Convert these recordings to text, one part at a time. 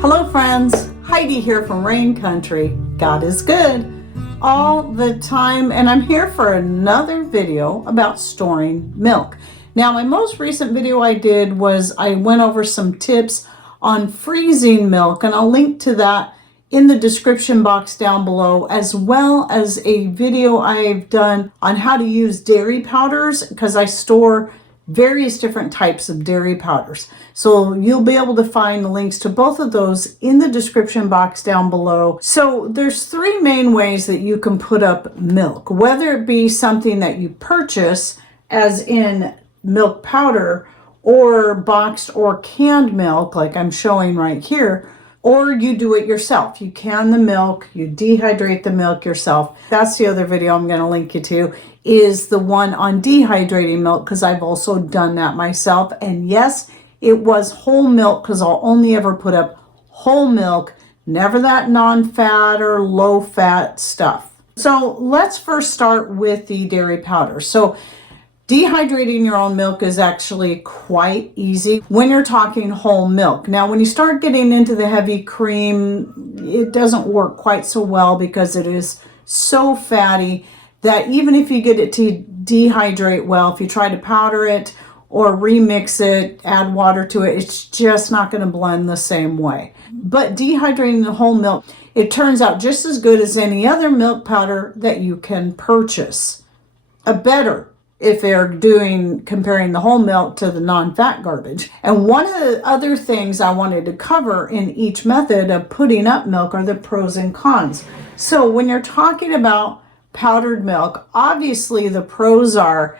Hello friends, Heidi here from Rain Country. God is good all the time, and I'm here for another video about storing milk. Now, my most recent video I did was I went over some tips on freezing milk, and I'll link to that in the description box down below, as well as a video I've done on how to use dairy powders, because I store various different types of dairy powders. So you'll be able to find links to both of those in the description box down below. So there's three main ways that you can put up milk, whether it be something that you purchase, as in milk powder, or boxed or canned milk like I'm showing right here, or you do it yourself. You can the milk, you dehydrate the milk yourself. That's the other video I'm going to link you to, is the one on dehydrating milk, because I've also done that myself. And yes, it was whole milk, because I'll only ever put up whole milk, never that non-fat or low-fat stuff. So let's first start with the dairy powder. So dehydrating your own milk is actually quite easy when you're talking whole milk. Now, when you start getting into the heavy cream, it doesn't work quite so well because it is so fatty that even if you get it to dehydrate well, if you try to powder it or remix it, add water to it, it's just not going to blend the same way. But dehydrating the whole milk, it turns out just as good as any other milk powder that you can purchase. Better if they're comparing the whole milk to the non-fat garbage. And one of the other things I wanted to cover in each method of putting up milk are the pros and cons. So when you're talking about powdered milk, obviously the pros are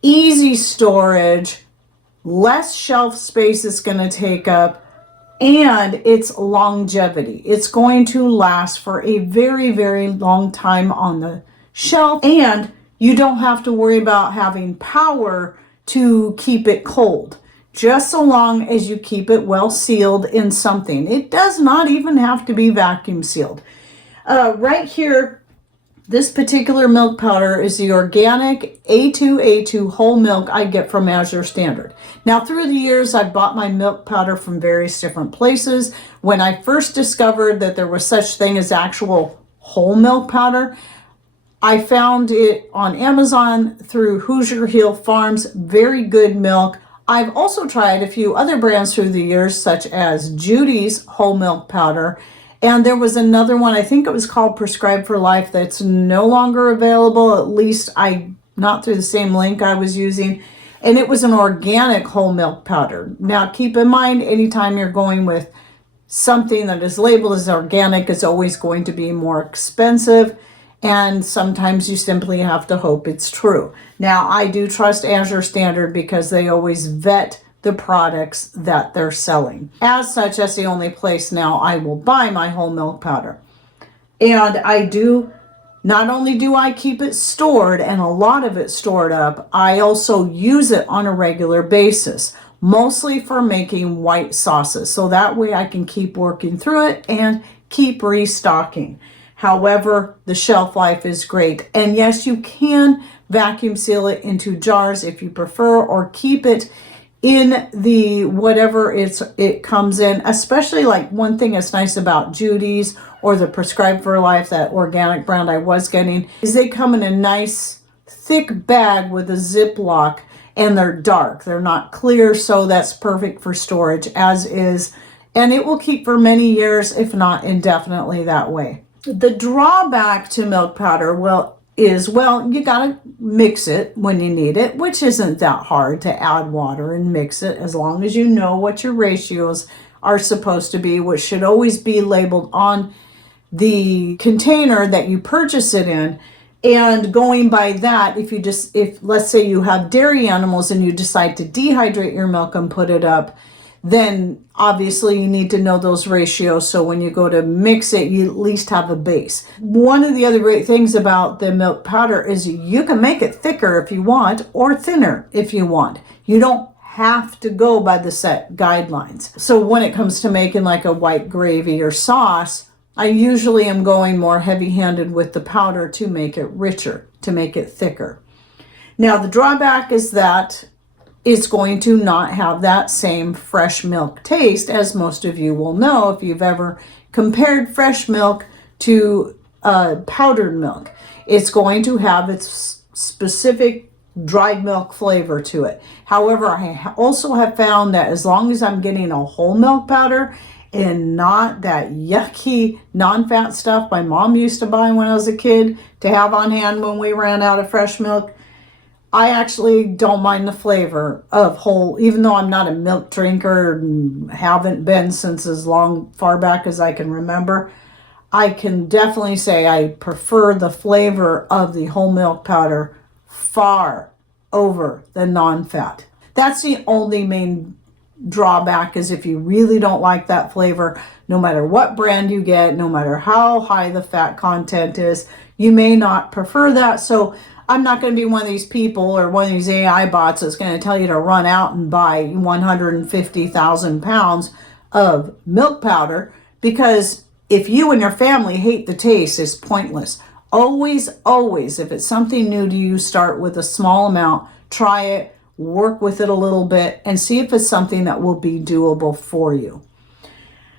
easy storage, less shelf space it's going to take up, and its longevity. It's going to last for a very, very long time on the shelf, and you don't have to worry about having power to keep it cold, just so long as you keep it well sealed in something. It does not even have to be vacuum sealed. Right here, this particular milk powder is the organic A2A2 whole milk I get from Azure Standard. Now, through the years, I've bought my milk powder from various different places. When I first discovered that there was such thing as actual whole milk powder, I found it on Amazon through Hoosier Hill Farms. Very good milk. I've also tried a few other brands through the years, such as Judy's whole milk powder. And there was another one, I think it was called Prescribed for Life, that's no longer available, at least not through the same link I was using. And it was an organic whole milk powder. Now, keep in mind, anytime you're going with something that is labeled as organic, it's always going to be more expensive. And sometimes you simply have to hope it's true. Now, I do trust Azure Standard because they always vet the products that they're selling. As such, that's the only place now I will buy my whole milk powder. And not only do I keep it stored, and a lot of it stored up, I also use it on a regular basis, mostly for making white sauces. So that way I can keep working through it and keep restocking. However, the shelf life is great. And yes, you can vacuum seal it into jars if you prefer, or keep it in the whatever it comes in. Especially, like, one thing that's nice about Judy's or the Prescribed for Life, that organic brand I was getting, is they come in a nice thick bag with a Ziploc, and they're dark. They're not clear, so that's perfect for storage as is. And it will keep for many years, if not indefinitely that way. The drawback to milk powder, you gotta mix it when you need it, which isn't that hard to add water and mix it, as long as you know what your ratios are supposed to be, which should always be labeled on the container that you purchase it in. And going by that, if let's say you have dairy animals and you decide to dehydrate your milk and put it up, then obviously you need to know those ratios, so when you go to mix it, you at least have a base. One of the other great things about the milk powder is you can make it thicker if you want, or thinner if you want. You don't have to go by the set guidelines. So when it comes to making like a white gravy or sauce, I usually am going more heavy-handed with the powder to make it richer, to make it thicker. Now, the drawback is that it's going to not have that same fresh milk taste, as most of you will know if you've ever compared fresh milk to powdered milk. It's going to have its specific dried milk flavor to it. However, I also have found that as long as I'm getting a whole milk powder and not that yucky non-fat stuff my mom used to buy when I was a kid to have on hand when we ran out of fresh milk, I actually don't mind the flavor of whole, even though I'm not a milk drinker and haven't been since as far back as I can remember. I can definitely say I prefer the flavor of the whole milk powder far over the non-fat. That's the only main drawback, is if you really don't like that flavor, no matter what brand you get, no matter how high the fat content is, you may not prefer that. So I'm not going to be one of these people or one of these AI bots that's going to tell you to run out and buy 150,000 pounds of milk powder, because if you and your family hate the taste, it's pointless. Always, always, if it's something new to you, start with a small amount, try it, work with it a little bit, and see if it's something that will be doable for you.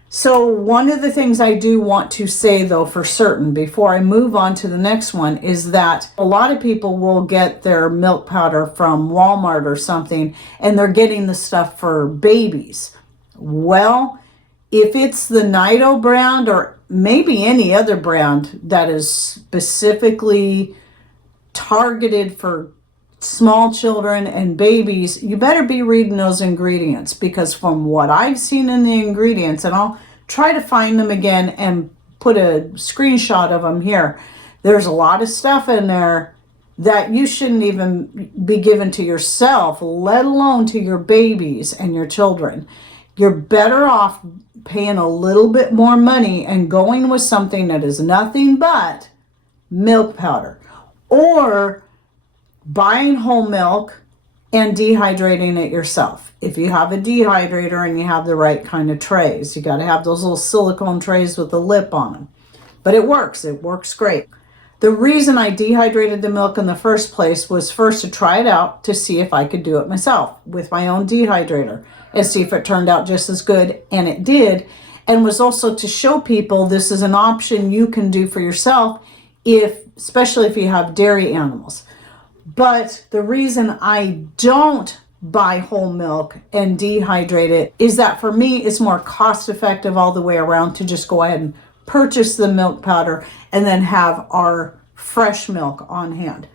So one of the things I do want to say, though, for certain, before I move on to the next one, is that a lot of people will get their milk powder from Walmart or something, and they're getting the stuff for babies. Well, if it's the Nido brand or maybe any other brand that is specifically targeted for small children and babies, you better be reading those ingredients, because from what I've seen in the ingredients, and I'll try to find them again and put a screenshot of them here, there's a lot of stuff in there that you shouldn't even be given to yourself, let alone to your babies and your children. You're better off paying a little bit more money and going with something that is nothing but milk powder, or buying whole milk and dehydrating it yourself. If you have a dehydrator and you have the right kind of trays, you got to have those little silicone trays with a lip on them. But it works great. The reason I dehydrated the milk in the first place was first to try it out to see if I could do it myself with my own dehydrator and see if it turned out just as good, and it did. And was also to show people this is an option you can do for yourself, especially if you have dairy animals. But the reason I don't buy whole milk and dehydrate it is that for me, it's more cost effective all the way around to just go ahead and purchase the milk powder and then have our fresh milk on hand.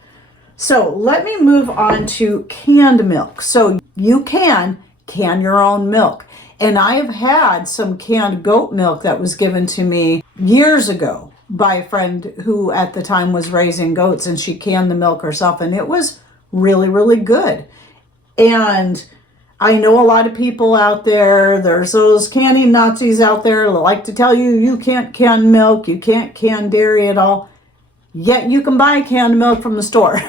So let me move on to canned milk. So you can can your own milk. And I have had some canned goat milk that was given to me years ago by a friend who at the time was raising goats, and she canned the milk herself, and it was really, really good. And I know a lot of people out there, there's those canning Nazis out there that like to tell you, you can't can milk, you can't can dairy at all. Yet you can buy canned milk from the store.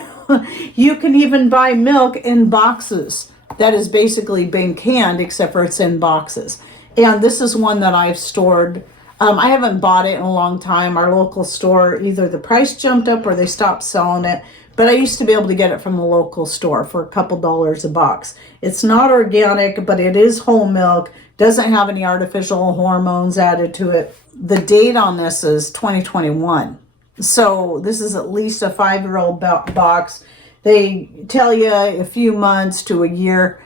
You can even buy milk in boxes that is basically being canned, except for it's in boxes. And this is one that I've stored. I haven't bought it in a long time. Our local store, either the price jumped up or they stopped selling it. But I used to be able to get it from the local store for a couple dollars a box. It's not organic, but it is whole milk. Doesn't have any artificial hormones added to it. The date on this is 2021. So this is at least a 5-year-old box. They tell you a few months to a year.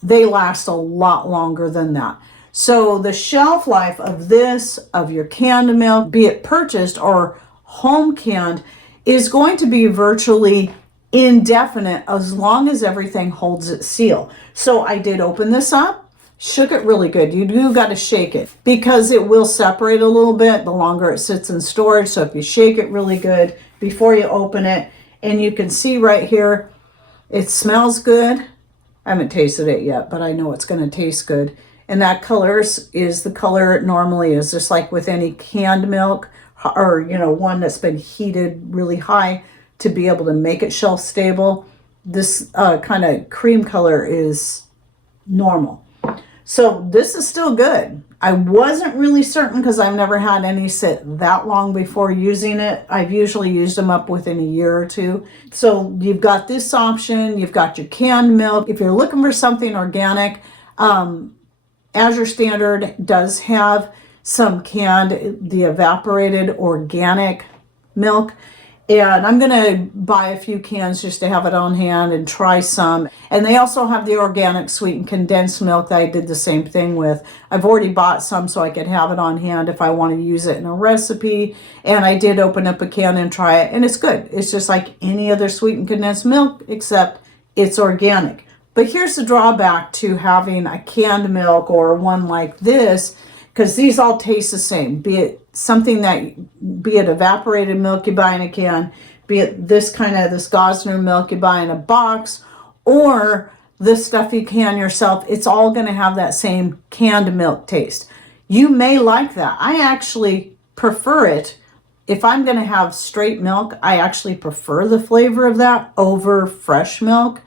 They last a lot longer than that. So the shelf life of this, of your canned milk, be it purchased or home canned, is going to be virtually indefinite as long as everything holds its seal. So I did open this up, shook it really good. You do got to shake it because it will separate a little bit the longer it sits in storage. So if you shake it really good before you open it, and you can see right here, it smells good. I haven't tasted it yet, but I know it's going to taste good. And that color is the color it normally is, just like with any canned milk or, one that's been heated really high to be able to make it shelf stable. This kind of cream color is normal. So this is still good. I wasn't really certain because I've never had any sit that long before using it. I've usually used them up within a year or two. So you've got this option. You've got your canned milk. If you're looking for something organic, Azure Standard does have some canned, the evaporated organic milk. And I'm going to buy a few cans just to have it on hand and try some. And they also have the organic sweetened condensed milk that I did the same thing with. I've already bought some so I could have it on hand if I want to use it in a recipe. And I did open up a can and try it, and it's good. It's just like any other sweetened condensed milk, except it's organic. But here's the drawback to having a canned milk or one like this, because these all taste the same, be it evaporated milk you buy in a can, be it this Gosner milk you buy in a box, or this stuff you can yourself. It's all going to have that same canned milk taste. You may like that. I actually prefer it. If I'm going to have straight milk, I actually prefer the flavor of that over fresh milk.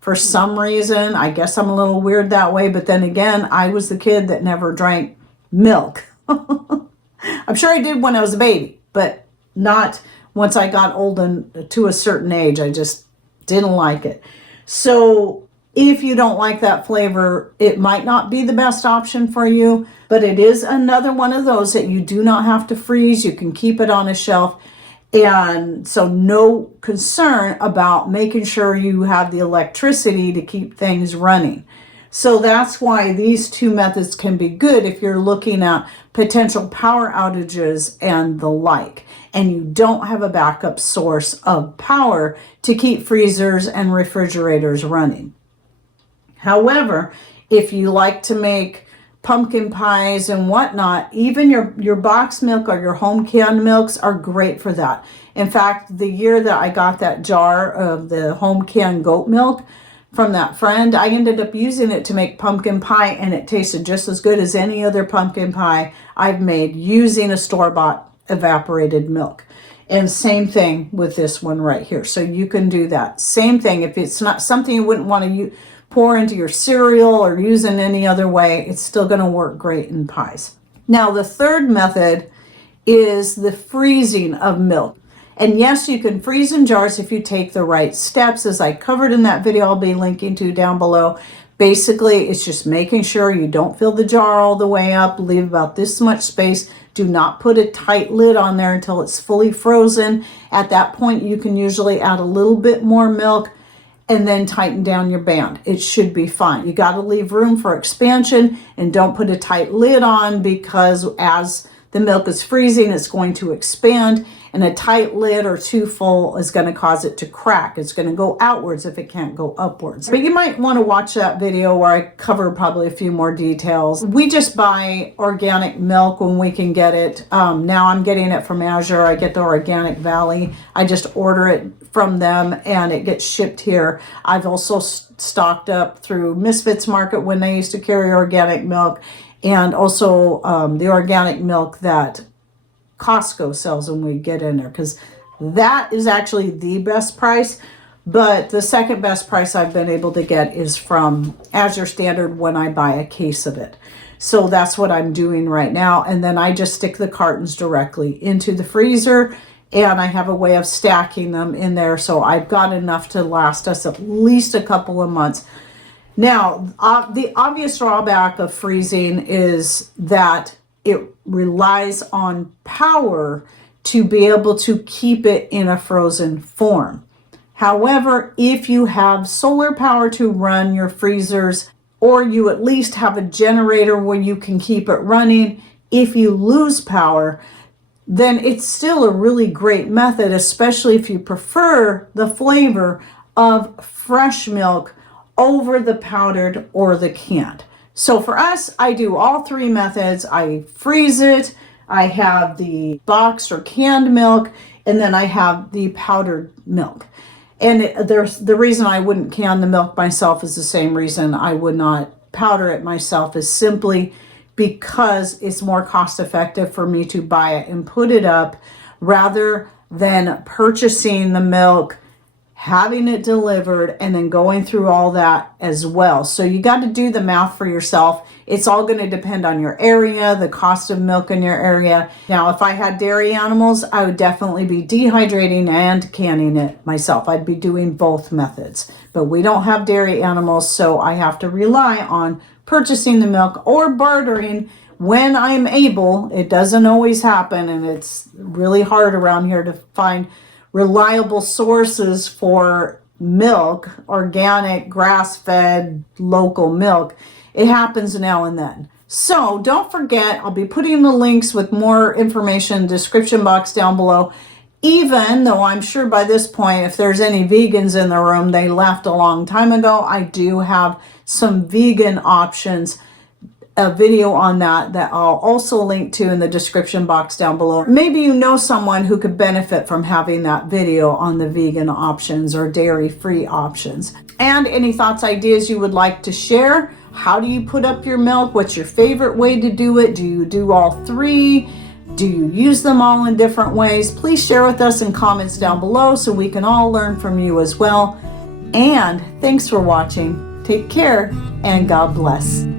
For some reason, I guess I'm a little weird that way, but then again, I was the kid that never drank milk. I'm sure I did when I was a baby, but not once I got old and to a certain age. I just didn't like it. So if you don't like that flavor, it might not be the best option for you, but it is another one of those that you do not have to freeze. You can keep it on a shelf. And so no concern about making sure you have the electricity to keep things running. So that's why these two methods can be good if you're looking at potential power outages and the like, and you don't have a backup source of power to keep freezers and refrigerators running. However, if you like to make pumpkin pies and whatnot, even your box milk or your home canned milks are great for that. In fact, the year that I got that jar of the home canned goat milk from that friend, I ended up using it to make pumpkin pie, and it tasted just as good as any other pumpkin pie I've made using a store-bought evaporated milk. And same thing with this one right here. So you can do that. Same thing. If it's not something you wouldn't want to pour into your cereal or use in any other way, it's still going to work great in pies. Now, the third method is the freezing of milk. And yes, you can freeze in jars if you take the right steps, as I covered in that video I'll be linking to down below. Basically, it's just making sure you don't fill the jar all the way up. Leave about this much space. Do not put a tight lid on there until it's fully frozen. At that point, you can usually add a little bit more milk and then tighten down your band. It should be fine. You got to leave room for expansion, and don't put a tight lid on, because as the milk is freezing, it's going to expand, and a tight lid or too full is going to cause it to crack. It's going to go outwards if it can't go upwards. But you might want to watch that video where I cover probably a few more details. We just buy organic milk when we can get it. Now I'm getting it from Azure. I get the Organic Valley. I just order it from them and it gets shipped here. I've also stocked up through Misfits Market when they used to carry organic milk, and also the organic milk that Costco sells when we get in there, because that is actually the best price. But the second best price I've been able to get is from Azure Standard when I buy a case of it. So that's what I'm doing right now. And then I just stick the cartons directly into the freezer, and I have a way of stacking them in there. So I've got enough to last us at least a couple of months. Now, the obvious drawback of freezing is that it relies on power to be able to keep it in a frozen form. However, if you have solar power to run your freezers, or you at least have a generator where you can keep it running, if you lose power, then it's still a really great method, especially if you prefer the flavor of fresh milk over the powdered or the canned. So for us, I do all three methods. I freeze it, I have the boxed or canned milk, and then I have the powdered milk. And the reason I wouldn't can the milk myself is the same reason I would not powder it myself, is simply because it's more cost effective for me to buy it and put it up rather than purchasing the milk having it delivered, and then going through all that as well. So you got to do the math for yourself. It's all going to depend on your area, the cost of milk in your area. Now, if I had dairy animals, I would definitely be dehydrating and canning it myself. I'd be doing both methods. But we don't have dairy animals, so I have to rely on purchasing the milk or bartering when I'm able. It doesn't always happen, and it's really hard around here to find reliable sources for milk, organic, grass-fed, local milk. It happens now and then. So don't forget, I'll be putting the links with more information in the description box down below. Even though I'm sure by this point, if there's any vegans in the room, they left a long time ago. I do have some vegan options, a video on that I'll also link to in the description box down below. Maybe you know someone who could benefit from having that video on the vegan options or dairy-free options. And any thoughts, ideas you would like to share. How do you put up your milk? What's your favorite way to do it? Do you do all three? Do you use them all in different ways? Please share with us in comments down below so we can all learn from you as well. And thanks for watching. Take care and God bless.